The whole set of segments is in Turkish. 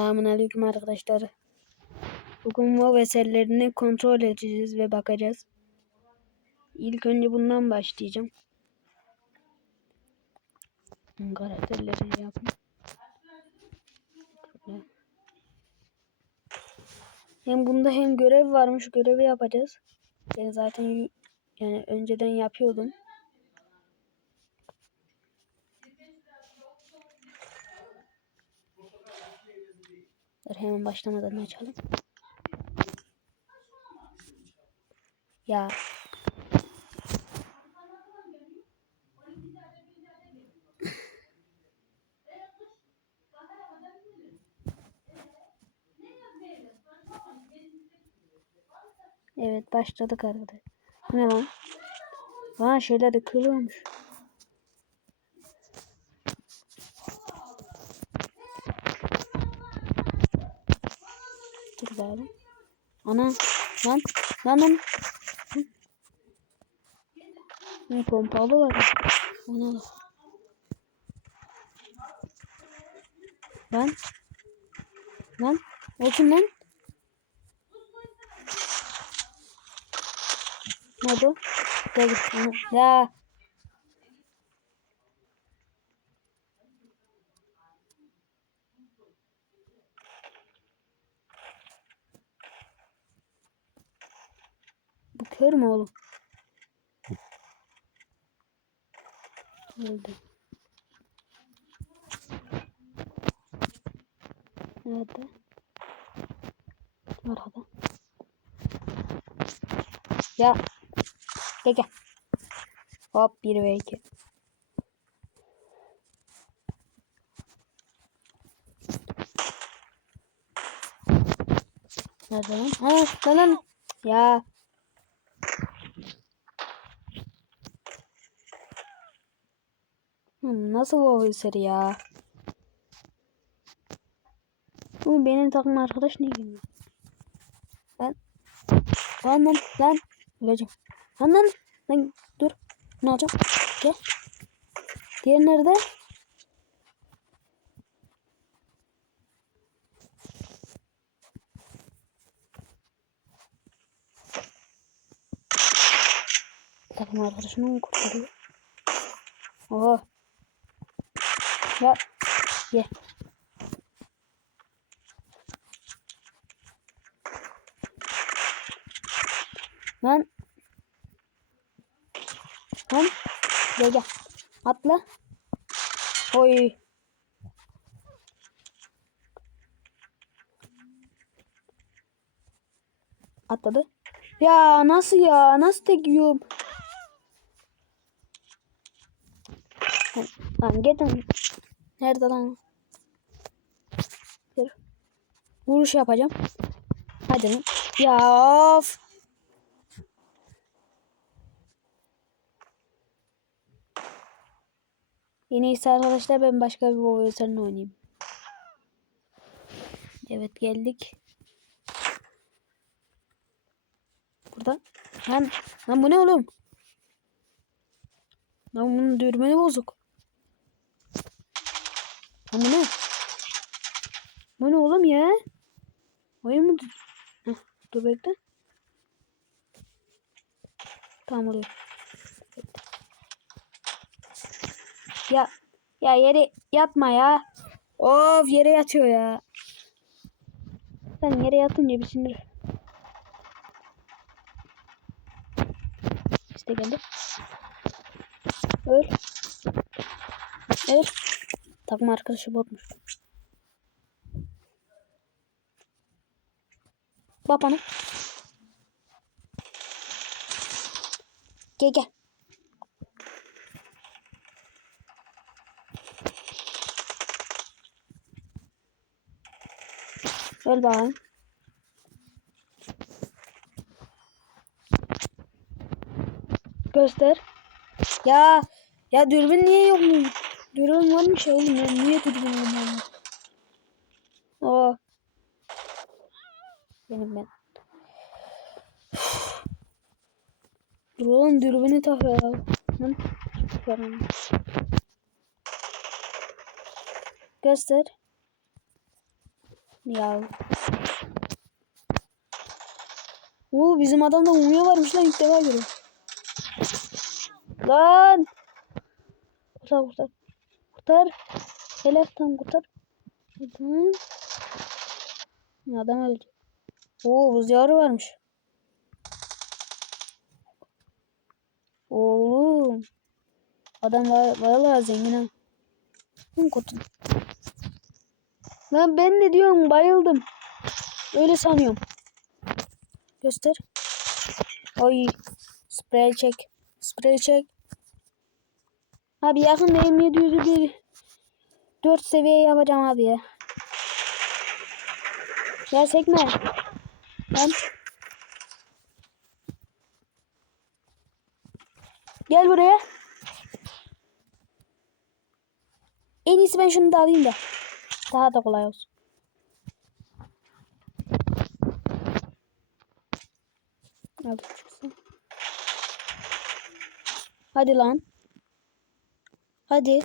Selamünaleyküm arkadaşlar. Bugün WoW eserlerini kontrol edeceğiz ve bakacağız. İlk önce bundan başlayacağım. Karakterleri. Şöyle. Hem bunda hem görev varmış. Görevi yapacağız. Ben zaten yani önceden yapıyordum. Dur hemen başlamadan açalım. Ya. Evet başladık arkadaşlar. Ne lan? Aa şeyler de bari. Ana lan lan lan. Ne pompalı var. Ana. Lan. Lan. Olsun lan. Ne oldu? Gel. Ya. Kör mü oğlum? Öldü. Nerede? Arkada. Ya. Gel gel. Hop 1 ve 2. Nerede lan? Ha, lan. Ya. Nasıl WoW eseri ya? Bu benim takım arkadaş ne gibi? Lan. Lan lan lan. Öleceğim. Lan lan. Lan dur. Ne olacak? Gel. Diğer nerede? Takım arkadaşını mı kurtarıyor? Oha. Ya. Ye. Lan. Lan. Gel gel. Atla. Oy. Atladı. Ya nasıl ya? Nasıl tek yiyorum? Lan, gel Nerede lan? Dur. Vuruş yapacağım. Hadi. Ya of. En iyisi arkadaşlar ben başka bir WoW üzerine oynayayım. Evet geldik. Burada. Lan, lan bu ne oğlum? Lan bunun dürbünü bozuk. Bu ne? Bu ne oğlum ya? Oyun mu? Heh, dur bekle. Tamam oluyor. Ya ya yere yatma ya. Of yere yatıyor ya. Sen yere yatınca bir sinir. İşte geldi. Öl. Öl. Takım arkadaşı botmuş. Bak. Gel gel. Öl bakalım. Göster. Ya ya dürbün niye yok mu? Dürbün varmış ya oğlum ya. Niye dürbün olmamış? Oo. Benim ben. Dur oğlum dürbünü tak ya. Lan. Çıkarım. Göster. Ya. Oo bizim adamda mumya varmış lan ilk defa görüyorum. Lan. Kurtar kurtar. Kurtar. Helal tam kurtar. Adam. Adam öldü. Oo buz diyarı varmış. Oğlum. Adam var, vallahi zengin ha. Kutu. Lan ben de diyorum bayıldım. Öyle sanıyorum. Göster. Oy. Sprey çek. Sprey çek. Abi yakında M700'ü bir 4 seviye yapacağım abi ya. Sekme. Lan. Gel buraya. En iyisi ben şunu da alayım da. Daha da kolay olsun. Aldım. Hadi lan. Hadi.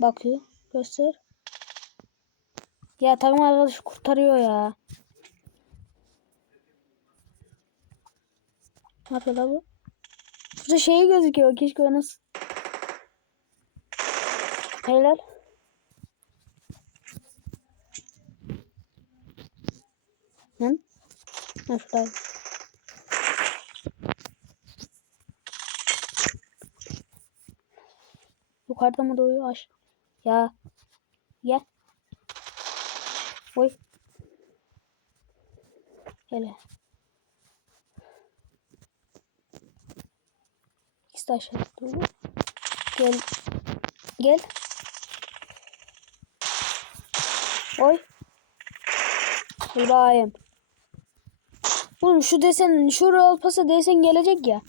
Bakıyor. Göster. Ya takım arkadaş kurtarıyor ya. Ne yapıyor la bu? Burada şey gözüküyor. Keşke o nasıl. Helal. Lan. Ha şuradaydı. Yukarıda mı doğuyor? Aş. Ya. Gel. Oy. Hele. İkisi aşağı. Gel. Gel. Oy. İbrahim. Oğlum şu desen, şu rol pasa desen gelecek ya.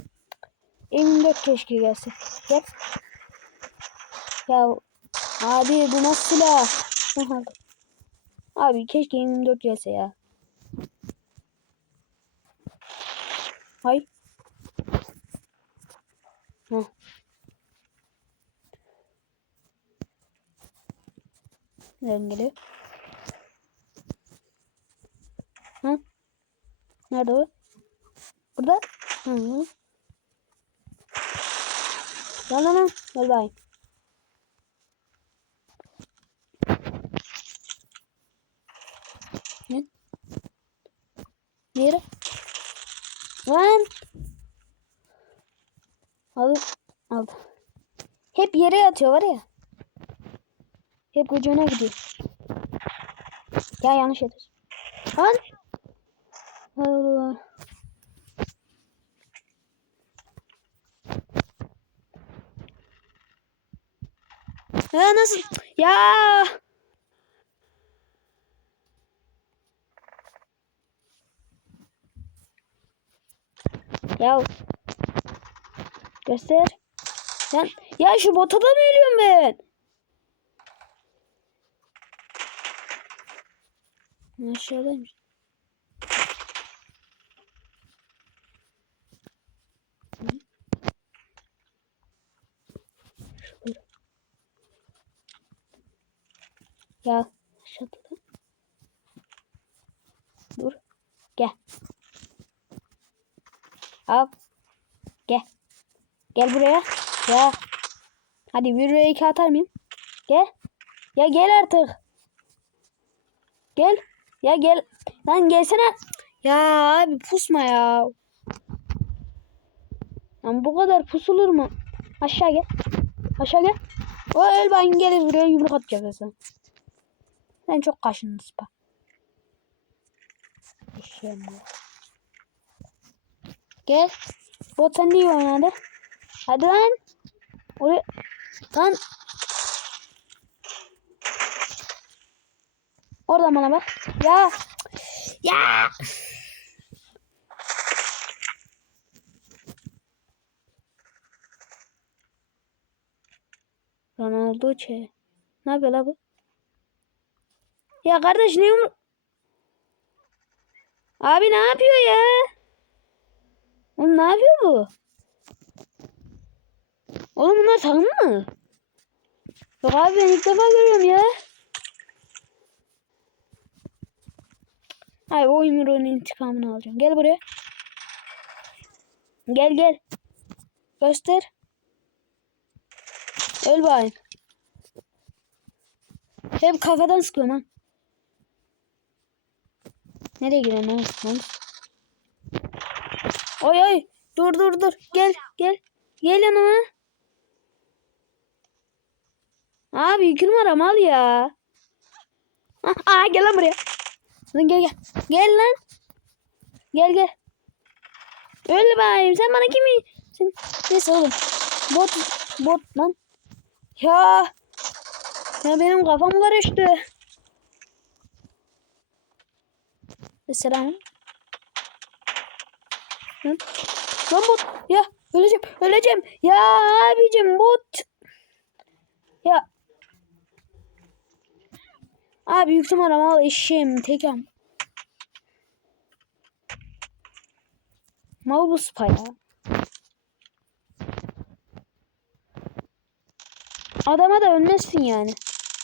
M4 keşke gelse. Gel. Ya abi bu nasıl silah? Abi keşke M24 gelse ya. Hay. Heh. Nereden geliyor? Hı? Nerede o? Burada? Hı hı. Lan lan lan. Gel bakayım. Ne? Yere. Lan. Al. Al. Hep yere yatıyor var ya. Hep gücüne gidiyor. Ya yanlış yatıyorsun. Lan. Allah. Ya nasıl? Ya. Ya. Göster. Sen ya şu bota da mı ölüyorum ben? Aşağıdaymış. Ya aşağıda da. Dur. Gel. Al. Gel. Gel buraya. Ya. Hadi bir liraya iki atar mıyım? Gel. Ya gel artık. Gel. Ya gel. Lan gelsene. Ya abi pusma ya. Lan bu kadar pusulur mu? Aşağı gel. Aşağı gel. O el ben gelir buraya yumruk atacak sen. Sen çok kaşındın spa. Eşeğim ya. Gel. Bot sen niye oynadı? Hadi lan. Oraya. Lan. Oradan bana bak. Ya. Ya. Ronaldo çe. Ne yapıyor la bu? Ya kardeş ne yumru... Abi ne yapıyor ya? Oğlum ne yapıyor bu? Oğlum bunlar tanım mı? Yok abi ben ilk defa görüyorum ya. Ay o Imro'nun intikamını alacağım. Gel buraya. Gel gel. Göster. Öl bari. Hep kafadan sıkıyorum ha. Nereye girelim? Nereye? Oy oy. Dur dur dur. Gel gel. Gel yanıma. Abi iki numara mal ya. Ah, gel lan buraya. Lan gel gel. Gel lan. Gel gel. Öyle bayım. Sen bana kimi? Sen neyse oğlum. Bot bot lan. Ya. Ya benim kafam karıştı. Selam. Lan. Lan bot. Ya öleceğim. Öleceğim. Ya abicim bot. Ya. Abi ihtimalle mal eşeğim tekem. Mal bu spa ya. Adama da ölmezsin yani.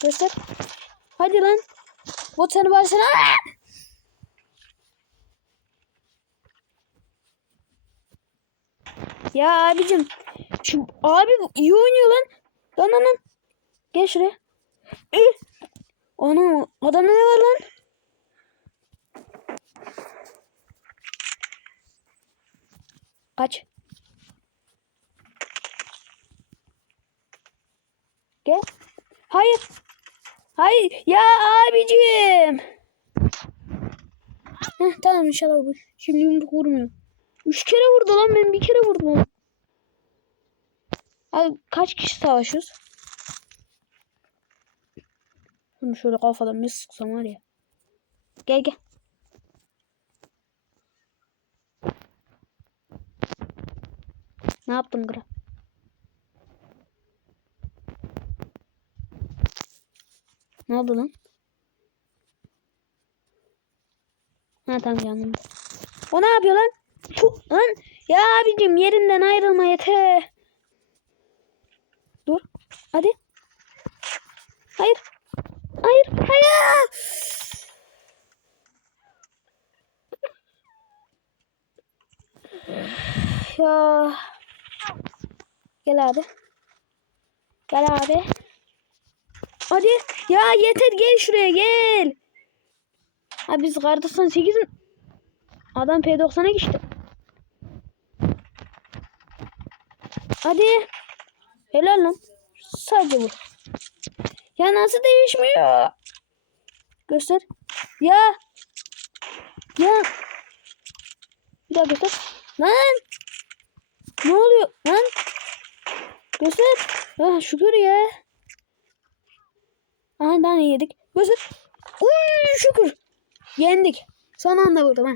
Göster. Hadi lan. Bot seni başına. Ya abicim. Şu abi iyi oynuyor lan. Lan lan lan. Gel şuraya. Eh. Onu adamda ne var lan? Kaç. Gel. Hayır. Hayır. Ya abicim. Heh, tamam inşallah bu. Şimdi yumruk vurmuyor. Üç kere vurdu lan ben bir kere vurdum. Abi kaç kişi savaşıyoruz? Bunu şöyle kafadan bir sıksam var ya. Gel gel. Ne yaptım Gra? Ne oldu lan? Ha tamam yandım. O ne yapıyor lan? Lan ya abicim yerinden ayrılma yeter. Dur. Hadi. Hayır. Hayır. Hayır. Ya. Gel abi. Gel abi. Hadi. Ya yeter gel şuraya gel. Ha biz kardeşten 8 mi? Adam P90'a geçti. Hadi. Helal lan. Sadece vur. Ya nasıl değişmiyor? Göster. Ya. Ya. Bir daha göster. Lan. Ne oluyor? Lan. Göster. Ah şükür ya. Aha daha ne yedik? Göster. Uy şükür. Yendik. Son anda vurdum ha.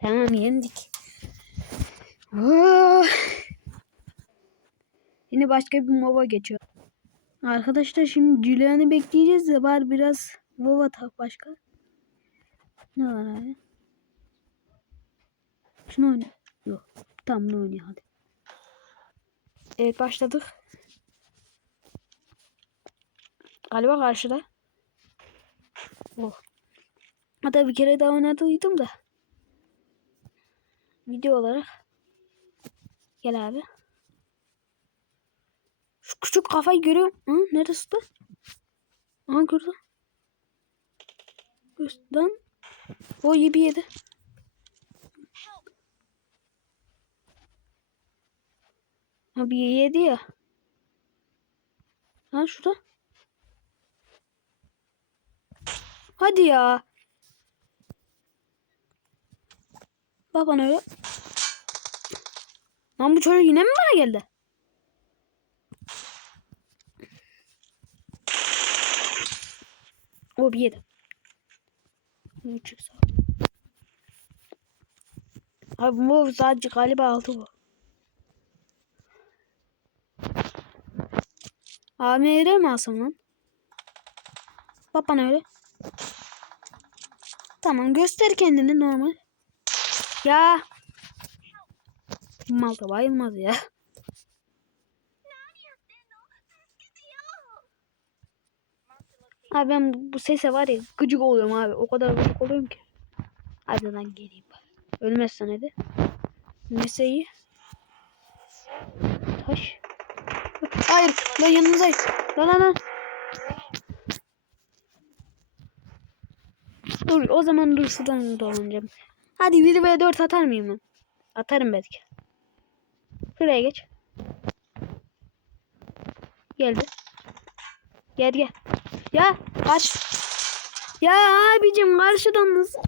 Tamam yendik. Oh. Yine başka bir MOBA geçiyor. Arkadaşlar şimdi Julian'ı bekleyeceğiz de var biraz MOBA tak başka. Ne var abi? Şunu oyna. Yok. Tamam ne oynuyor hadi. Evet başladık. Galiba karşıda. Oh. Hatta bir kere daha oynadıydım da. Video olarak. Gel abi. Şu küçük kafayı görüyorum. Hı, neresi de? Aha gördüm. Gösterden. O iyi bir yedi. Ha bir yedi ya. Ha şurada. Hadi ya. Bak bana öyle. Lan bu çocuk yine mi bana geldi? O bir yedi. Abi bu sadece galiba altı bu. AMR mi alsam lan? Bak bana öyle. Tamam göster kendini normal. Ya. Malta bayılmaz ya. Abi ben bu, sese var ya gıcık oluyorum abi. O kadar gıcık oluyorum ki. Hadi lan geleyim. Ölmezsen hadi. Neyse iyi. Taş. Hayır. Lan yanınızdayım. Lan lan lan. Dur o zaman dur şuradan dolanacağım. Hadi 1 ve 4 atar mıyım ben? Atarım belki. Şuraya geç. Geldi. Gel gel. Ya kaç. Ya abicim karşıdan nasıl?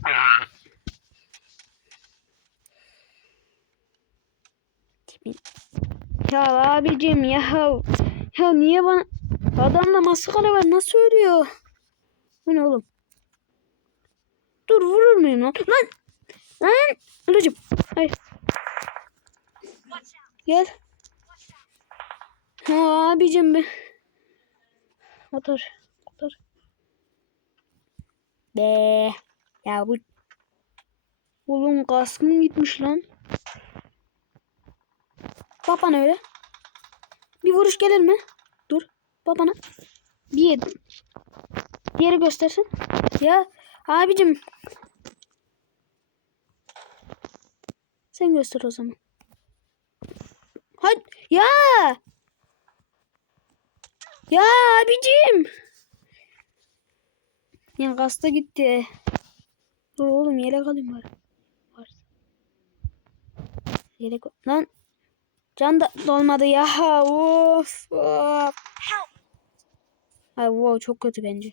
Ya abicim ya. Ya niye bana... Adamda maskara var nasıl ölüyor? Bu ne oğlum? Dur vurur muyum lan? Lan! Lan! Öleceğim. Hayır. Gel. Ha abicim be. Motor. Motor. Be. Ya bu Oğlum kaskım gitmiş lan. Babana öyle. Bir vuruş gelir mi? Dur. Babana. Bir yedim. Diğeri göstersin. Ya abicim. Sen göster o zaman. Ya. Ya abicim. Ya kasta gitti. Dur oğlum yelek alayım bari. Var. Yelek lan. Can da dolmadı ya. Of. of. Ay wow çok kötü bence.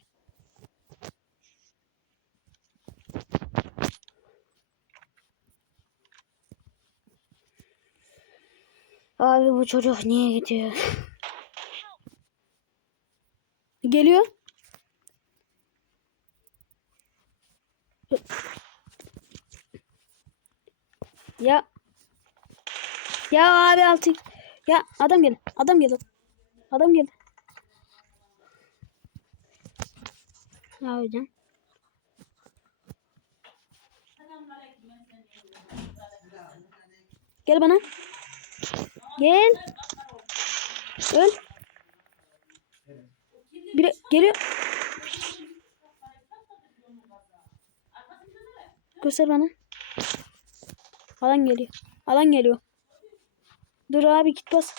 Abi bu çocuk niye gidiyor? Geliyor. Ya. Ya abi altı. Ya adam geldi. Adam geldi. Adam geldi. Ya hocam. Gel bana. Gel. Öl. Biri geliyor. Göster bana. Alan geliyor. Alan geliyor. Dur abi git bas.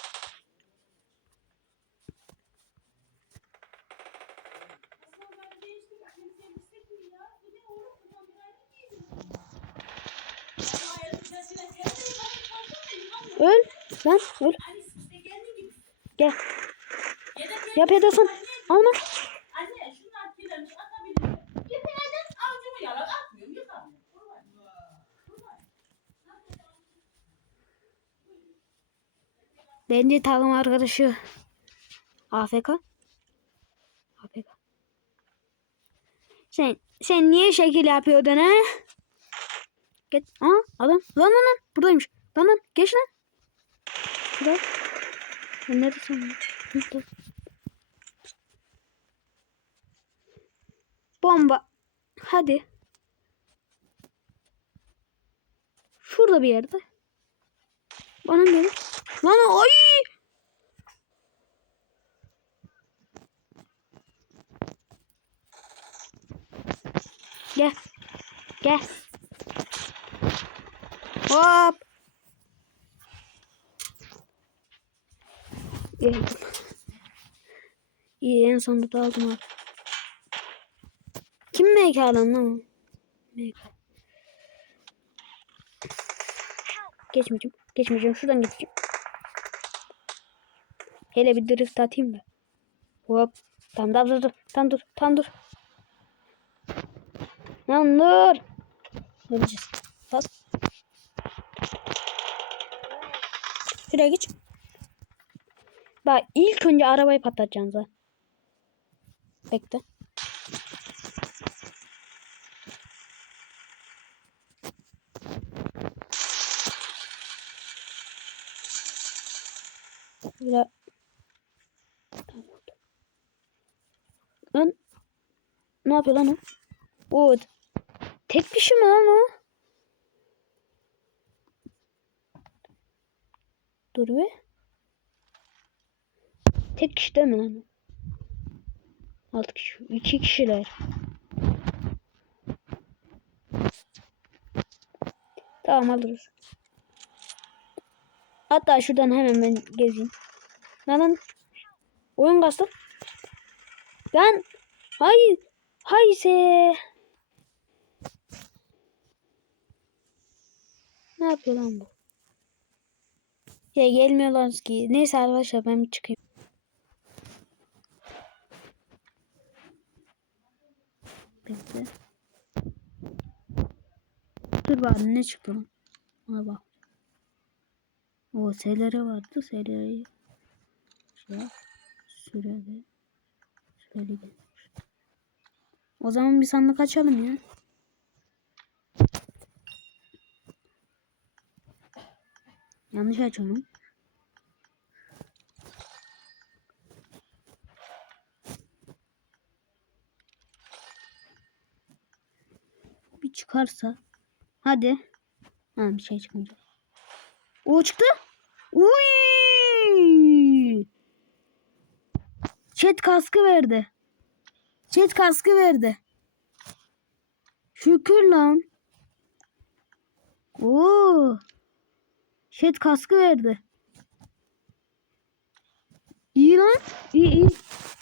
Öl. Lan öl. Gel. Yap Ederson. Alma. Anne şunlar kirlenmiş atabilirim. Bence takım arkadaşı AFK. AFK. Sen sen niye şekil yapıyordun ha? Geç. Aa adam. Lan lan lan. Buradaymış. Lan lan geç lan. Şurada. Sen neredesin? lan? Dur. Bomba. Hadi. Şurada bir yerde. Bana gelin. Lan ay. Gel. Gel. Hop. Geldim. İyi en sonunda da aldım abi. Kim MK lan lan? MK. Geçmeyeceğim. Geçmeyeceğim. Şuradan geçeceğim. Hele bir drift atayım da. Hop. Tam tam dur dur. Tam dur. Tam dur. Lan dur. Öleceğiz. Bas. Şuraya geç. Bak ilk önce arabayı patlatacaksın zaten. Bekle. Böyle Lan ne yapıyor lan o? O tek kişi mi lan o? Dur be. Tek kişi değil mi lan? o? Altı kişi. iki kişiler. Tamam alırız. Hatta şuradan hemen ben gezeyim. Lan oyun kastı. Lan hayır. Hayse. Ne yapıyor lan bu? Ya gelmiyorlar ki. Neyse arkadaşlar ben çıkayım. Bekle. Dur bari ne çıktı lan? Ona bak. O SLR vardı. SLR'yi şey. Süreli. Süreli gelmiş. O zaman bir sandık açalım ya. Yanlış açıyorum. Bir çıkarsa. Hadi. Ha bir şey çıkmayacak. O çıktı. Uy! Chat kaskı verdi. Chat kaskı verdi. Şükür lan. Oo. Chat kaskı verdi. İyi lan. İyi iyi.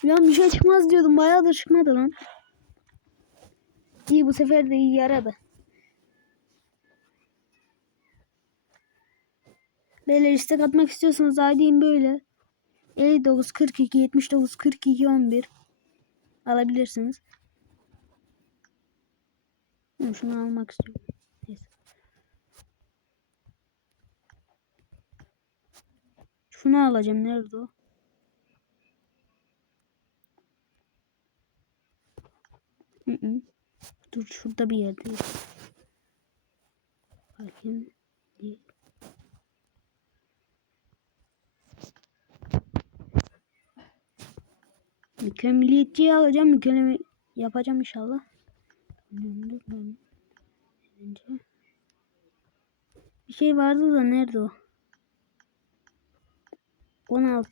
Ya bir şey çıkmaz diyordum. Bayağıdır çıkmadı lan. İyi bu sefer de iyi yaradı. Beyler istek atmak istiyorsanız ID'im böyle. 59 42 79 42 11 alabilirsiniz. Şunu almak istiyorum. Şunu alacağım. Nerede o? Hı hı. Dur şurada bir yerde. Bakayım. Değil. Mükemmeliyetçiyi alacağım. Mükemmel yapacağım inşallah. Bir şey vardı da nerede o? 16.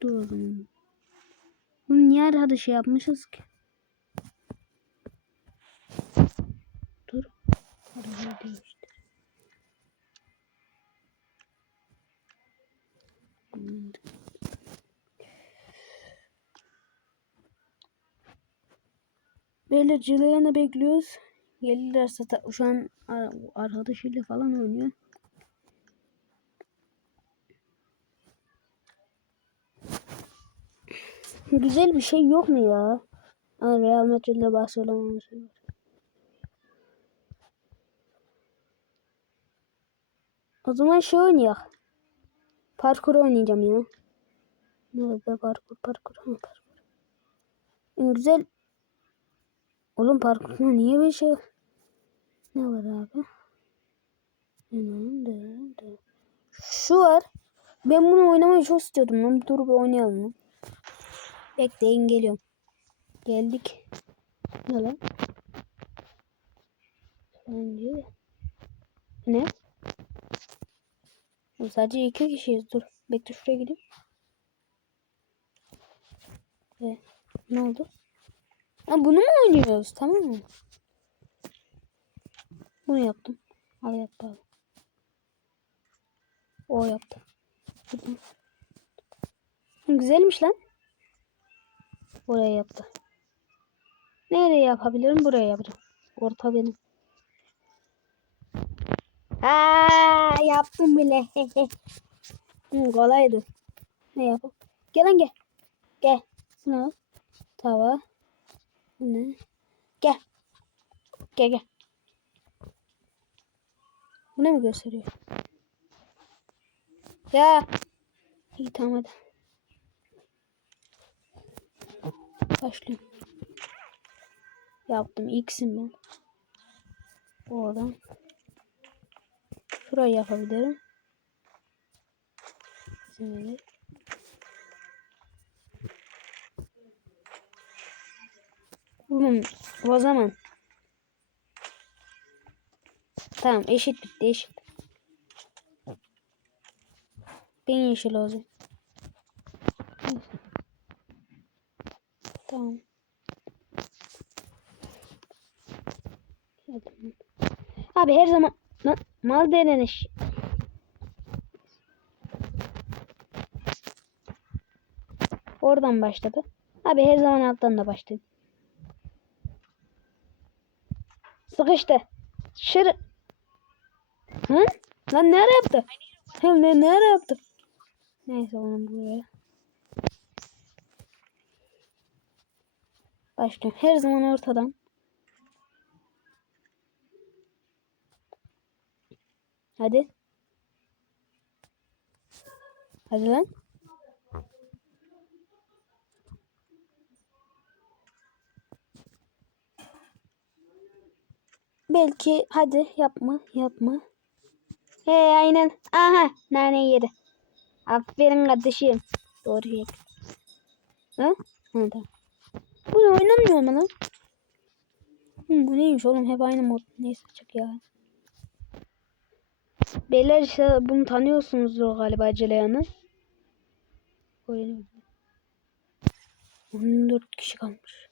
Dur o zaman. Bunu niye arada şey yapmışız ki? Dur. Arabayı değiştir. Böyle Cilayan'ı bekliyoruz. Gelirlerse ta- şu an ar- arkadaşıyla falan oynuyor. Güzel bir şey yok mu ya? Real Madrid ile şey var. O zaman şey oynayak. Parkur oynayacağım ya. Nerede parkur parkur parkur. En güzel. Oğlum parkurda niye bir şey Ne var abi? Şu var. Ben bunu oynamayı çok istiyordum lan. Dur bir oynayalım lan. Bekleyin geliyorum. Geldik. Ne lan? Bence. Ne? Oğlum Sadece iki kişiyiz. Dur. Bekle şuraya gideyim. E, ne oldu? Ha bunu mu oynuyoruz? Tamam mı? Bunu yaptım. Al yap abi. O yaptı. Güzelmiş lan. Buraya yaptı. Nereye yapabilirim? Buraya yapacağım. Orta benim. Aa, yaptım bile. Hı, kolaydı. Ne yapalım? Gel lan gel. Gel. Al. Tava. Bu Ne? Gel. Gel gel. Bu ne mi gösteriyor? Ya. İyi tamam hadi. Başlıyorum. Yaptım. X'im ben. Oradan. Şurayı yapabilirim. Şimdi. Oğlum o zaman. Tamam eşit bitti eşit. Ben yeşil olacağım. Tamam. Abi her zaman Ma mal denen iş. Oradan başladı. Abi her zaman alttan da başladı. Sıkıştı. Şır. Hı? Lan ne ara yaptı? Hem ne, ne ara yaptı? Neyse onun buraya. Başlıyorum. Her zaman ortadan. Hadi. Hadi lan. Belki hadi yapma yapma. He aynen. Aha nane yedi. Aferin kardeşim. Doğru yedi. Ha? Ha tamam. Bu oynanmıyor mu lan? Hı, bu neymiş oğlum hep aynı mod. Neyse çık ya. Beyler işte bunu tanıyorsunuzdur galiba Celeyan'ı. Oyunu. 14 kişi kalmış.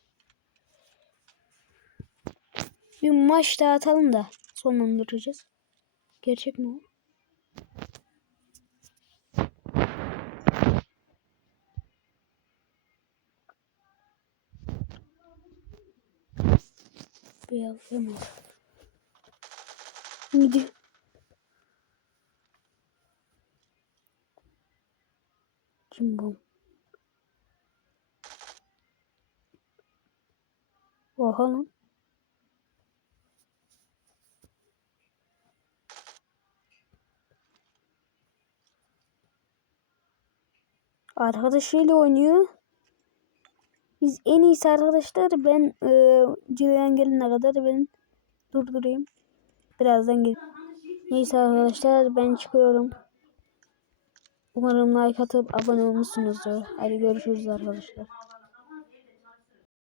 Bir maç daha atalım da sonlandıracağız. Gerçek mi o? Beyaz yamalı. Gidiyor. Kim bu? Oha lan. Arkadaşıyla oynuyor. Biz en iyisi arkadaşlar. Ben e, Cilayan gelene kadar ben durdurayım. Birazdan gel. Neyse arkadaşlar ben çıkıyorum. Umarım like atıp abone olmuşsunuzdur. Hadi görüşürüz arkadaşlar.